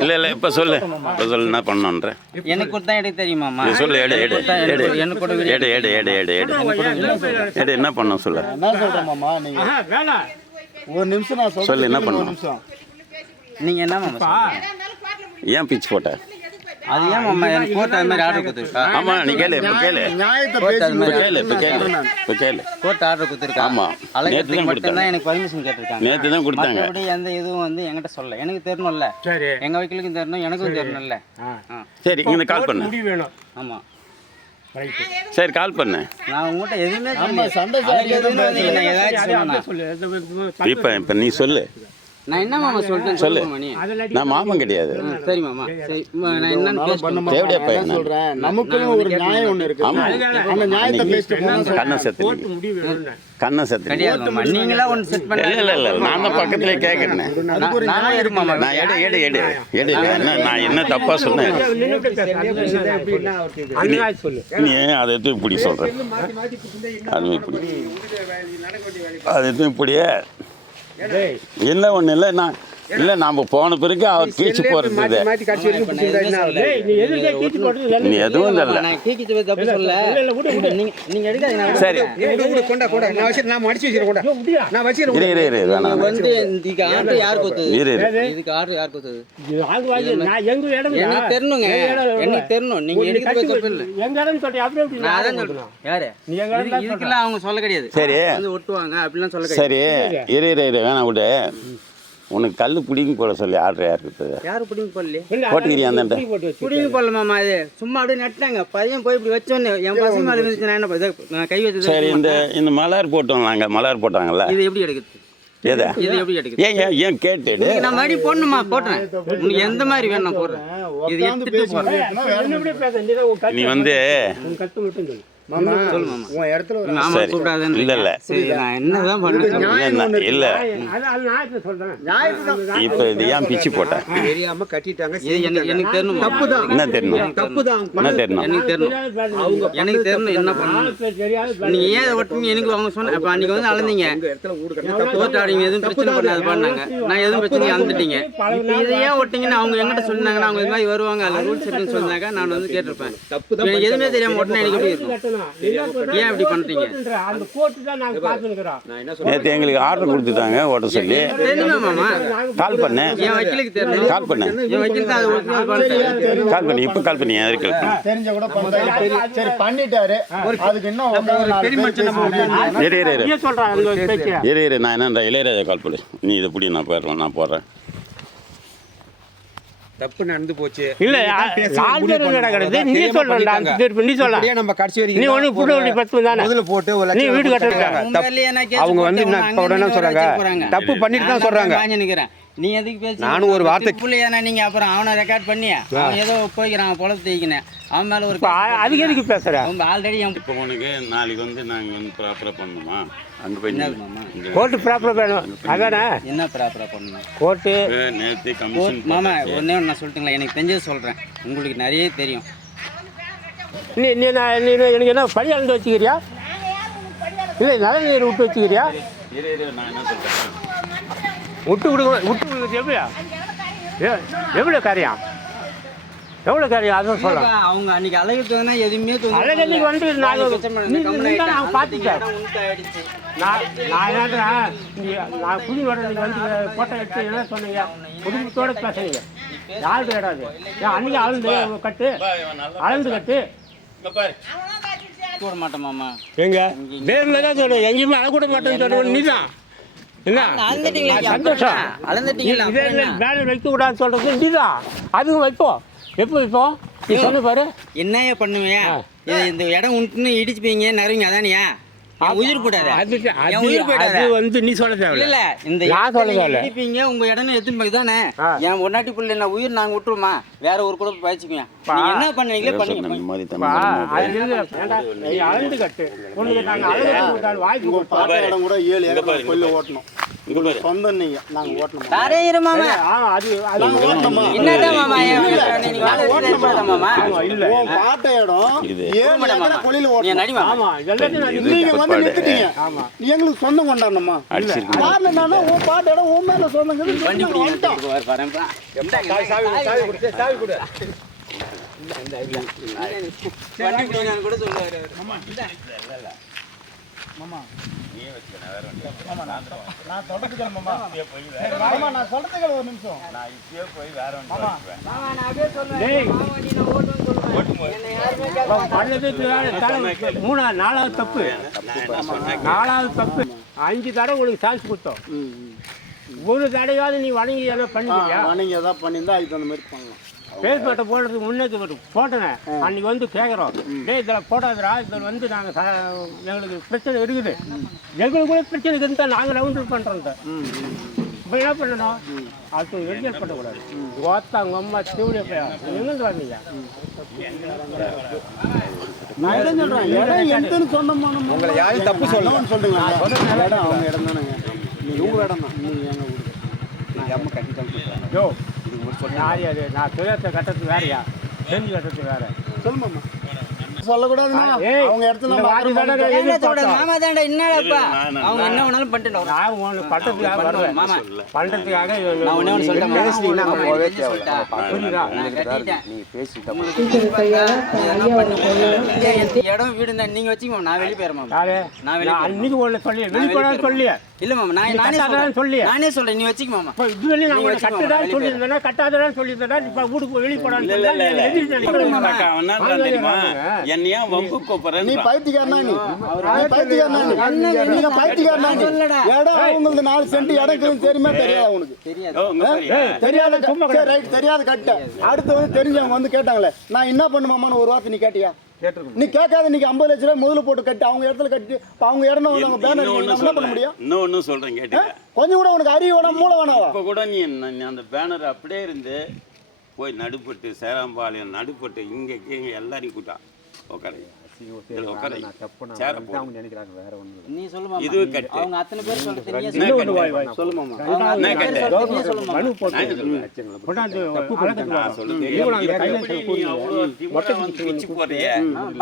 இல்லை இல்லை இப்போ சொல்லு. இப்போ சொல்லு என்ன எனக்கு நீ சொல்லு எடு எடு எடு. எடு எடு எடு எடு எடு. எடு என்ன பண்ணணும் சொல்லு. என்ன நீங்க ஒரு நிமிஷம் நான் சொல்லு, என்ன பண்ணணும்? நீங்க என்ன? ஏன் பிச்சு போட்ட? அது ஏன் மாமா எனக்கு கோர்ட் அது மாதிரி ஆர்டர் கொடுத்துருக்கா? ஆமாம் நீ கேளு இப்போ கேளு. நியாயத்தை கோர்ட் அது பேசி மாதிரி கேளு இப்போ கேளு இப்போ கேளு. கோர்ட் ஆர்டர் கொடுத்துருக்கா? ஆமா. நேத்து அழகத்துக்கு தான் மட்டும்தான் எனக்கு பர்மிஷன் கேட்டிருக்காங்க. நேற்று தான் கொடுத்தாங்க. மற்றபடி எந்த இதுவும் வந்து என்கிட்ட சொல்ல எனக்கு தெரியணும்ல. சரி. எங்க வக்கீலுக்கும் தெரியணும் எனக்கும் தெரியணும்ல. ஆ. ஆ. சரி இங்கே கால் பண்ணு. முடிவு வேணும். ஆமா. சரி கால் பண்ணு. நான் உங்ககிட்ட எதுவுமே ஆமா. சண்டை இப்போ இப்போ நீ சொல்லு. நான் என்ன மாமா சொல்லிட்டேன் சொல்லு. சொல்லு மணி அதில் நான் மாமன் கிடையாது. சரி மாமா. நான் என்னன்னு தேவடியா நான் பையன் சொல்றேன்? நமக்குன்னு ஒரு நியாயம் ஒண்ணு இருக்கு. அந்த நியாயத்தை பேசிட்டு போனா கண்ணை செத்து கண்ணை செத்து கிடையாது நீங்களா ஒன்று செட் பண்ண இல்லை இல்லை நான் தான் பக்கத்துலேயே கேட்குறேன் அதுக்கு ஒரு நியாயம் இருக்கு மாமா. நான் எடு எடு எடு. எடு என்ன நான் என்ன தப்பாக சொன்னேன்? நீ அதை எடுத்து இப்படி சொல்கிறேன் அது இப்படி அது எடுத்து இப்படியே டேய், இல்லை ஒன்றும் இல்லை. நான் இல்லை நாம் போன பிறகு அவர் கீச்சு. டேய், நீ எதுவும் இல்லை சரி. சரி. வந்து ஒட்டுவாங்க அப்படிலாம் சொல்ல கிடையாது. சரி இரு இரு இரு வேணாம் விடு. உனக்கு கல் பிடிங்கி போட சொல்லி ஆர்டர் யார் கொடுத்தது யாரு பிடிங்க போடலையே இல்ல, போட்டுக்கிறியா அதான் அந்தாண்ட? இப்படி போட்டு வச்சு. பிடிங்க போடலாமா அது. சும்மா அப்படியே நட்டாங்க பையன் போய் இப்படி வச்சோன்னு என் பசங்க மேலே இருந்துச்சு நான் என்ன நான் கை வச்சது சரி இந்த இந்த மலர் போட்டோம் நாங்கள் மலர் போட்டாங்கல்ல? இது எப்படி எடுக்குது? எதை? இது எப்படி எடுக்குது? ஏன் இன்னைக்கு நான் மறுபடியும் போடணுமா? போட்டுறேன். உனக்கு எந்த மாதிரி வேணும் நான் போடுறேன். இது எடுத்துட்டு? நீ வந்து உன் கத்து மட்டும் சொல்லு. மாமா சொல்லு மாமா. உன் இடத்துல ஒரு மாமா சரி. கூப்பிடாதேன்னு இல்ல, இல்ல. சரி நான் என்னதான் இல்லை இப்ப இது ஏன் பிச்சு தெரியாம கட்டிட்டாங்க எனக்கு தெரியணும். தப்பு தான் என்ன தெரியணும்? தப்பு தான் என்ன தெரியணும்? எனக்கு தெரியணும். அவங்க எனக்கு தெரியணும். என்ன பண்ணணும்? நீங்க ஏன் இதை ஒட்டுங்க எனக்கு அவங்க சொன்ன? அப்ப அன்னைக்கு வந்து கோர்ட் ஆடிங்க எதுவும் பிரச்சனை பண்ணாது பண்ணாங்க. நான் எதுவும் பிரச்சனை அழுந்துட்டீங்க. இப்போ இதை ஏன் ஒட்டிங்கன்னு அவங்க என்கிட்ட சொன்னாங்கன்னா அவங்க இது மாதிரி வருவாங்க. அதில் ரூல்ஸ் இருக்குன்னு சொன்னாங்க நான் வந்து கேட்டிருப்பேன். எனக்கு எதுவுமே தெரியாம ஒட்டினா எனக்கு எப்படி இருக்கும்? ஏன் இப்படி பண்றீங்க? அந்த கோர்ட்டு தான் நாங்க பாத்துக்கிறோம் நான் என்ன நேற்று எங்களுக்கு ஆர்டர் கொடுத்துட்டாங்க ஓட்ட சொல்லி. கால் பண்ணு. என் வக்கீலுக்கு தெரியல கால் பண்ணு. என் வக்கீலுக்கு அது ஒரிஜினல் பண்ணிட்டேன் கால் பண்ணி. இப்போ கால் பண்ணி எதற்கு தெரிஞ்ச கூட சரி பண்ணிட்டாரு. அதுக்கு இன்னும். இரு இரு இரு. இரு நான் என்னன்ற இளையராஜா கால் பண்ணு. நீ இதை பிடி நான் போயிடுறேன் நான் போடுறேன். தப்பு நடந்து போச்சு. இல்ல அதான் நீ. திருப்பி நீ சொல்ல அப்படியே நம்ம கடைசி வரைக்கும் நீ ஒண்ணு வண்டி பத்து தானே? முதல்ல போட்டு ஒரு நீ லட்சம் வீடு கேஸ் அவங்க வந்து என்ன உடனே சொல்றாங்க. தப்பு பண்ணிட்டு தான் சொல்றாங்க. நீ எதுக்கு பேசி நானும் ஒரு வார்த்தை- புள்ளையானா நீங்க அப்புறம் அவனை ரெக்கார்ட் பண்ணி அவன் ஏதோ போய்க்கிறான் பொழப்பு தேய்க்கினேன் அவன் மேல ஒரு அதுக்கு எதுக்கு பேசுற? அவன் ஆல்ரெடி என் இப்போ உனக்கு நாளைக்கு வந்து நாங்கள் வந்து ப்ராப்பராக பண்ணணுமா? அங்கே போய் கோர்ட்டு ப்ராப்பர் வேணும் அதானே? என்ன ப்ராப்பரா பண்ணணும்? கோர்ட்டு நேற்று ஓ, கமிஷன் மாமா ஒன்னே ஒன்று நான் சொல்லிட்டுங்களா எனக்கு தெரிஞ்சது சொல்றேன். உங்களுக்கு நிறைய தெரியும். நீ நீ நான் நீ எனக்கு என்ன அளந்து வச்சுக்கிறியா? இல்லை நல்ல நீர் விட்டு வச்சுக்கிறியா? இரு இரு நான் என்ன சொல்கிறேன் விட்டு விடுங்க விட்டு விடுங்க எப்படியா எ- எவ்வளோ காரியம்? எவ்வளோ காரியம்? அதான் சொல்ல இல்லப்பா, அவங்க அன்னைக்கு அழகு தோணுனா எதுவுமே தோணல. அழகன்னைக்கு வந்து நான். நான் பார்த்துட்டேன். நான் நான் நீ நான் புது வர நீங்கள் வந்து ஃபோட்டோ எடுத்து என்ன சொன்னீங்க? குடும்பத்தோட பேசுறீங்க. அது? ஏன் அன்னைக்கு அளந்து கட்டு அளந்து கட்டு. இங்கே பாரு போட மாட்டேன் மாமா. எங்க? நேரில் தான் சொல்லுவேன். எங்கேயுமே அழ கூட மாட்டேன்னு சொல்லுவேன். நீ தான் என்ன அளந்துட்டீங்களா? நான் சந்தோஷம்? பேனர் வைக்க கூடாதுன்னு சொல்றது நீ தான் அதுவும் வைப்போம். எப்போ வைப்போம்? நீ சொன்ன பாரு. என்னையா பண்ணுவியா? இந்த இடம் உண்டுன்னு இடிச்சுப்பீங்க நறுவீங்க அதானியா உயிர் போடாத அது வந்து நீ சொல்ல இல்ல இந்த நான் சொல்லவே இல்ல. இடிப்பீங்க உங்க இடம் எடுத்துன்னு போய் தானே. என் ஒன்னாட்டி புள்ள உயிர் நாங்க விட்டுருமா? வேற ஒரு கூட பயிற்சிக்குவேன் நீங்க என்ன பண்ணுவீங்களே பண்ணுங்க. அளந்து கட்டு உனக்கு நாங்கள் அளந்து கட்டு விட்டாலும் வாய்ப்பு உங்க கொடுப்போம் பார்த்த இடம் கூட ஏழு ஏக்கர் கொல்லு ஓட்டணும். சொந்தம் நீங்க. நாங்க ஓட்டணும் தாரே இரு மாமா ஆ அது அது நாங்க ஓட்டணுமா என்னதான் மாமா. நீ வாழ வச்சுதான் மாமா. இல்ல உன் பாட்ட இடம் இது. ஏழு ஏக்கரை கொள்ளையில நீ ஓட்டணும். ஆமா எல்லாத்தையும் நீங்க வந்து நிறுத்திட்டீங்க. ஆமா. நீ எங்களுக்கு சொந்தம் கொண்டாடணுமா? காரணம் என்னன்னா உன் பாட்ட இடம் உன் மேல சொந்தம் வண்டி வந்துட்டோம். பிடிக்க வரேன்ப்பா சாவி கொடு சாவி நான் சொல்றதுக்கு மாமா மாமா. நான் சொல்றதுக்கு ஒரு நிமிஷம். டேய். பண்ணது தலை- மூணா நாலாவது தப்பு. நாலாவது தப்பு. அஞ்சு தடவை உங்களுக்கு சான்ஸ் கொடுத்தோம். ஒரு தடையாவது நீ வணங்கி எதனா பண்ணிக்கிறியா? நீங்க ஏதாவது பண்ணியிருந்தா அதுக்கு தகுந்த மாதிரி பண்ணலாம் பேஸ்மெண்ட்டை போடுறதுக்கு முன்னேக்கு வரும். போட்டேனே அன்னைக்கு வந்து கேட்குறோம் டேய் இதில் போடாதடா. இதில் வந்து நாங்கள் எங்களுக்கு பிரச்சனை இருக்குது. எங்களுக்கு கூட பிரச்சனை இருக்குன்னு நாங்கள் ரவுண்டர் பண்ணுறோம் இப்போ என்ன பண்ணணும்? அது எரிஞ்சல் பண்ணக்கூடாது. ஓத்தா உங்கள் அம்மா சிவடிய எங்கேருந்து வந்தீங்க? நான் இடம் சொல்றேன். இடம் எந்தன்னு சொந்தமான உங்களை யாரும் தப்பு சொல்லல. சொல்லுங்க. இடம் அவங்க இடம் தானேங்க. நீங்க உங்க இடம் தான். நீங்க எங்க ஊருக்கு அம்மா கட்டிட்டாங்க யோ யார் யார்? நான் சுயத்தை கட்டுறது வேறையா? செஞ்சு கட்டுறது வேற. சொல்லுமாமா சொல்லக்கூடாதுங்க ஏய், அவங்க இடத்துல நம்ம வாரி. எழுதி என்னத்தோட. மாமா என்னடாப்பா அவங்க என்ன வேணாலும் பண்ணிட்டு நான் வரல. மாமா. பண்றதுக்காக நான் ஒண்ணே ஒண்ணு சொல்லிட்டா? புரியுதா? நான் பேசிட்டா பண்ணுங்க. இங்க எந்த இடம் வீடு நீங்க வச்சுக்கோங்க. நான் வெளிய போயிடுறேன் நான் வெளிய. அன்னைக்கு ஒண்ணு சொல்லி வெளிய வெளிப்படாது போயிடுறேன். சொல்லி இல்ல மாமா நான் நீ நானே சொல்றேன். சொல்லியா? நானே சொல்றேன். நீ வச்சுக்க மாமா. இப்போ இது வரையும் நான் நீ உன்னை வச்சுக்கோ, கட்டுடான்னு வெளிய சொல்லியிருந்தேன்னா கட்டாதடான்னு சொல்லியிருந்தேன்னா இப்போ வீட்டுக்கு வெளியே போடான்னு இல்ல, இல்ல, இல்ல. மாமா. தெரியுமா? என்னையா வம்பு கூப்பிடுறேன் நீ பைத்தியக்காரனா நீ? நீ பைத்தியக்காரனா நீ? நீங்க பைத்தியக்காரனா நீ? சொல்லடா. இடம் அவங்களுக்கு நாலு சென்ட் இடம் தெரியுமா தெரியாதா உனக்கு? தெரியாது. தெரியாத சரி ரைட் தெரியாத கட்ட. அடுத்து வந்து தெரிஞ்சவங்க வந்து கேட்டாங்களே நான் என்ன பண்ணுமாமான்னு ஒரு வார்த்தை நீ கேட்டியா? நீ கேட்காத நீங்க ஐம்பது லட்ச ரூபாய் முதல்ல போட்டு கட்டி அவங்க இடத்துல கட்டி அவங்க இடம் அவங்க பேனர் என்ன பண்ண முடியும்? இன்னொன்னு சொல்றேன் கேட்டுக்க. கொஞ்சம் கூட உனக்கு அறிவு வேணாம் மூளை வேணாவா இப்ப கூட நீ அந்த பேனர் அப்படியே இருந்து போய் நடுப்பட்டு சேராம்பாளையம் நடுப்பட்டு இங்க இங்க எல்லாரையும் கூட்டா உட்காருங்க நீ சொல்லு மாமா இது கட்டு. அவங்க அத்தனை பேர் சொல்றது நீயே என்ன சொல்லு. கட்டு? சொல்லுமாமா என்ன கட்டு? நீயே சொல்லு மாமா. மனு போட்டு நான் சொல்றேன். கொண்டாந்து அழகத்துக்கு நான் வரோம். சொல்றது இவங்களும் அங்க எப்படி கையில நீ அவ்வளோ திமிரா வந்து பிச்சு போடுறியே?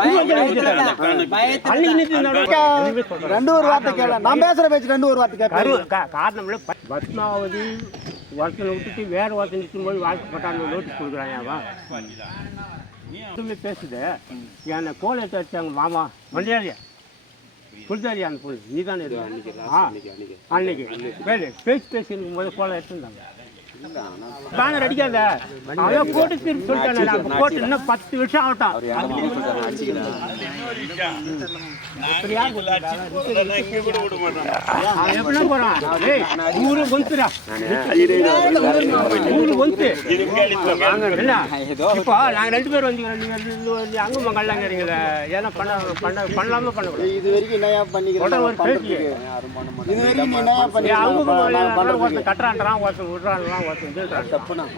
பயத்துல அந்த தான். பேனர் பயத்துல அன்னைக்கு தான். நிறுத்தி இருந்தாலும் எதுவுமே சொல்றேன். ரெண்டு ஒரு வார்த்தை கேள நான் பேசுற பேச்சு ரெண்டு ஒரு வார்த்தை கேட்க காரணம் பத்மாவதி ஒருத்தனை விட்டுட்டு வேற ஒருத்தன் நிற்கும் போது வாழ்க்கைப்பட்டான்னு நோட்டீஸ் கொடுக்குறான் அவன் எதுவுமே பேசுது என்னை கோல் எடுத்து வச்சாங்க மாமா மண்டியாரியா புரிதாரியா அந்த பொண்ணு நீ தானே அன்னைக்கு பேசி பேசி இருக்கும் போது கோலை எடுத்துருந்தாங்க பேனர் அடிக்காத. அவன் போட்டு திருப்பி சொல்லிட்டானே. நான் போட்டு இன்னும் பத்து வருஷம் ஆகட்டும். எப்படின்னா போறான்? ஊரு கொந்துடா ஊரு என்ன இப்போ நாங்க ரெண்டு நீங்க வந்து அங்க மங்கல்லாங்கிறீங்களே ஏன்னா பண்ண பண்ண பண்ணலாம பண்ணக்கூடாது. இது வரைக்கும் என்னையா உடனே ஒரு. பண்ணிக்கிறேன் இது வரைக்கும் என்னையா ஏய், அவங்க ஒருத்தன் கட்டுறான்றான் ஒருத்தன் விடுறான்லாம்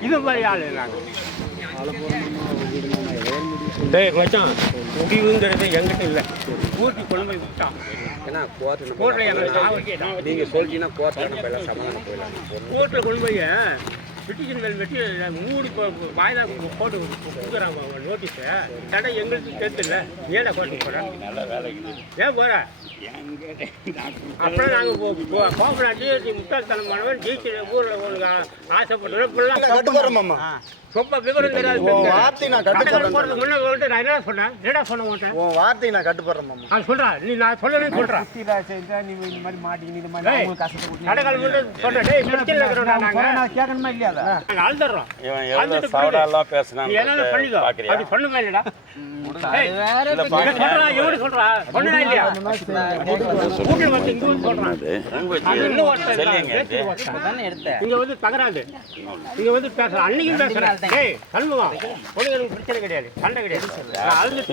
இது மாதிரி ஆள் மச்சான் முடிவுங்கிறது எங்கிட்ட இல்லை. ஊட்டி கொண்டு போய் விட்டான் ஏன்னா கோர்ட்டு போடுறேன் எனக்கு நாளைக்கு நான் நீங்க சொல்லிட்டீங்கன்னா கோர்ட்டில் நம்ம எல்லாம் சமாதானம் போயிடலாம். கோர்ட்டில் கொண்டு போய் பிட்டிஷன் மேல் வெட்டி மூடி வாயிலா போட்டு கொடுக்குறாங்க நோட்டீஸை தடை எங்களுக்கு தெரிஞ்சில்ல ஏடா கோர்ட்டுக்கு போகிறேன் ஏன் போகிற அப்புறம் நாங்கள் கோபநாட்டி நீ முட்டாள்தனமானவன் ஜெயிச்சு ஊரில் உங்களுக்கு ஆசைப்பட்டு இப்படிலாம் கட்டுப்படுறோம் மாமா ரொம்ப விவரம் தெரியாது வார்த்தை நான் கட்டுப்படுறேன் போகிறதுக்கு முன்னே உங்கள்கிட்ட நான் என்ன சொன்னேன்? என்னடா சொன்ன மாட்டேன் உன் வார்த்தை நான் கட்டுப்படுறேன் மாமா நான் சொல்கிறேன் நீ நான் சொல்லணும்னு சொல்கிறேன் நீ இந்த மாதிரி மாட்டீங்க இந்த கடைக்கால் மட்டும் சொல்கிறேன் இருக்கிறோம்டா நாங்கள் கேட்கணுமா இல்லையா அழுதுறோம் அழுதுட்டு பேசுனான்னு என்னென்ன பண்ணிக்கோ. பாக்குறியா? அப்படி பண்ணுமா இல்லடா. அது இங்க வந்து அது தகராது இங்க வந்து பேசுறான் அன்னைக்கும் பேசுறேன் சண்முகம். பொண்ணுங்களுக்கு பிரச்சனை கிடையாது. சண்டை கிடையாது.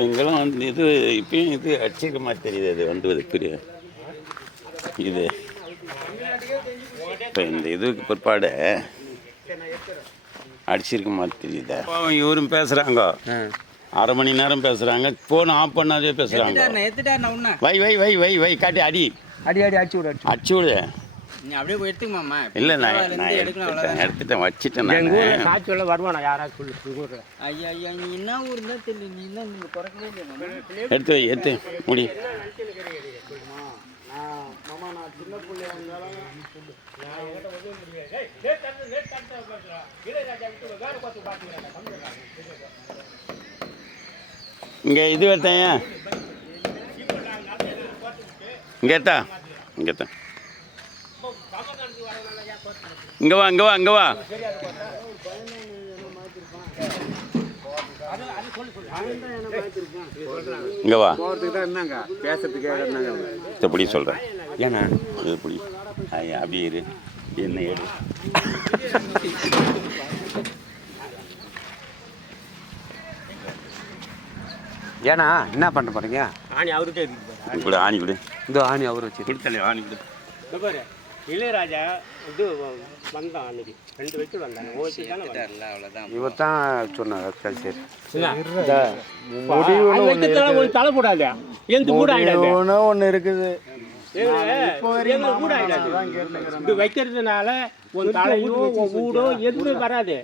எங்களும் வந்து இது இப்பயும் இது அடிச்சிருக்க மாதிரி தெரியுது இது வந்து பெரிய இது. இப்போ இந்த இதுக்கு பிற்பாடு அடிச்சிருக்க மாதிரி தெரியுது? இவரும் பேசுகிறாங்க அரை மணி நேரம் பேசுகிறாங்க ஃபோன் ஆஃப் பண்ணாதே பேசுகிறாங்க. வை வை வை வை வை காட்டி அடி. அடி அடி அடிச்சு விடு அடிச்சு விடு. நீ அப்படியே போய் எடுத்துக்கமாம்மா இல்லை நான் நான் எடுத்துட்டேன் எடுத்துட்டேன் வச்சுட்டேன் நான். சொல்ல வருவானா யாராவது சொல்லு ஐயா ஐயா நீ என்ன ஊர் தான் தெரியல நீ என்ன நீங்க பிறக்கவே இல்லையா மாமா? எடுத்து வை எடுத்து முடி. மாமா நான் சின்ன பிள்ளையா இருந்தாலும் இங்கே இது எடுத்தேன் இங்கே எடுத்தா? இங்கே எடுத்தேன் இங்கே வா இங்கே வா இங்கே வா. இங்கே வா. போகிறதுக்கு தான் என்னங்க பேசுறதுக்கு என்னங்க இதை பிடி சொல்கிறேன் ஏன்னா? இது பிடி. ஐயா அப்படியே இரு. என்ன எடு ஏன்னா என்ன பண்ண போறீங்க? ஆணி அவர்கிட்ட இருக்குது கூட ஆணி கொடு. இந்த ஆணி அவர் வச்சு கொடுத்தலே ஆணி கொடு. இந்த பாரு இளையராஜா இது வந்தான் அன்னைக்கு. ரெண்டு வச்சு வந்தாங்க. தானே இவர் தான் சரி சரி. தலை போடாது. எந்த கூட ஆயிடாது ஒன்று ஒன்று இருக்குது. எங்க கூட ஆயிடாது இது வைக்கிறதுனால ஒரு தலையோ ஊடோ எதுவுமே வராது.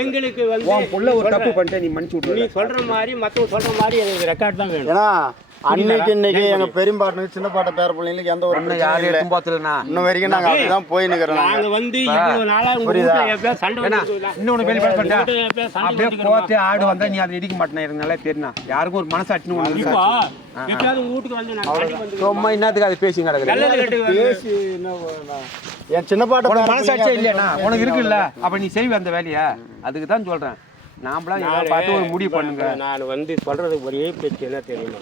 எங்களுக்கு வந்து ஒரு தப்பு பண்ணிட்டு நீ மன்னிச்சு நீ விட்ரு சொல்ற மாதிரி மத்தவங்க சொல்ற மாதிரி எனக்கு ரெக்கார்ட் தான் வேணும். ஏன்னா அன்னைக்கு இன்னைக்கு எங்க பெரியம்பாட்டனுக்கு சின்ன பாட்ட பேர பிள்ளைங்களுக்கு எந்த ஒரு யாரும் எடுத்து போத்துலண்ணா இன்னும் வரைக்கும் நாங்க அப்படிதான் போய் நிக்கிறோம் நாங்க. வந்து இவ்வளவு நாளா உங்க புரியுதா? இன்னொன்று வெளிப்பாடு சண்டை அப்படியே? போத்து ஆடு வந்தா நீ அதை இடிக்க மாட்டேன் எனக்கு நல்லா தெரியும் யாருக்கும் ஒரு சண்டைக்கு வந்துருக்கேன். சும்மா என்னத்துக்கு அது பேசி கிடக்குது? என் சின்ன பாட்ட மனசாட்சியே இல்லையாண்ணா உனக்கு இருக்குல்ல? அப்ப நீ செய்வ அந்த வேலையை. அதுக்கு தான் சொல்றேன். நாமளாம் பார்த்து ஒரு முடிவு பண்ணுங்க. நான் வந்து சொல்றது ஒரே பேச்சு என்ன தெரியுமா?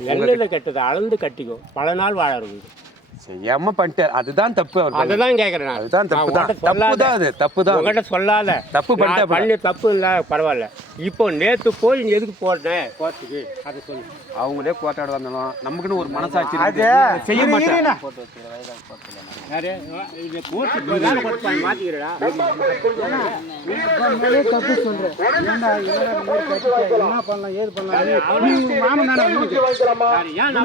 நல்லது கெட்டது அளந்து கட்டிக்கோ பல நாள் வாழறது செய்யாம பண்ணிட்டு அதுதான் தப்பு அவர். அதுதான் கேக்குறேன் நான். அதுதான் தப்பு தான் தப்பு. தான் அது தப்பு தான் உங்ககிட்ட சொல்லாத தப்பு பண்ணிட்டா பண்ணி தப்பு இல்ல பரவாயில்ல இப்போ நேத்து போய் நீ எதுக்கு போட்டேன் கோர்ட்டுக்கு அதை சொல்லு அவங்களே கோட்டாடு வந்தாலும் நமக்குன்னு ஒரு மனசாட்சி. அதை செய்ய மாட்டேன் தப்பு சொல்றேன்? என்ன பண்ணலாம் ஏது பண்ணலாம் மாமன் தானே? ஏன்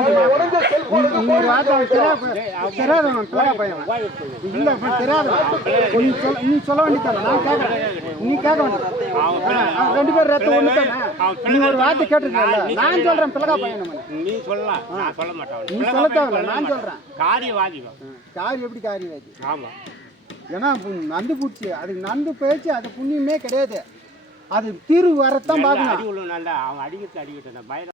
தெரியாதவன் பிள்ளை பையன். இல்ல தெரியாதவன். நீ சொல்ல நீ சொல்ல வேண்டியதானே நான் கேட்கறேன். நீ கேட்க வேண்டியது. ரெண்டு பேரும் ரத்தம் ஒண்ணு தானே நீ ஒரு வார்த்தை கேட்டிருக்கல நான் சொல்றேன் பிள்ளை பையன். நீ சொல்லலாம். நான் சொல்ல மாட்டேன் நீ சொல்ல தேவையில்ல நான் சொல்றேன். காரியவாதி காரி எப்படி காரி வாதி ஆமா. ஏன்னா நந்து பூச்சி அதுக்கு நந்து போயிடுச்சு அது புண்ணியமே கிடையாது. அது தீர்வு வரத்தான் பார்க்கணும். அடி உள்ள நல்லா அவன் அடிக்கிறது அடிக்கிட்டு. பயம்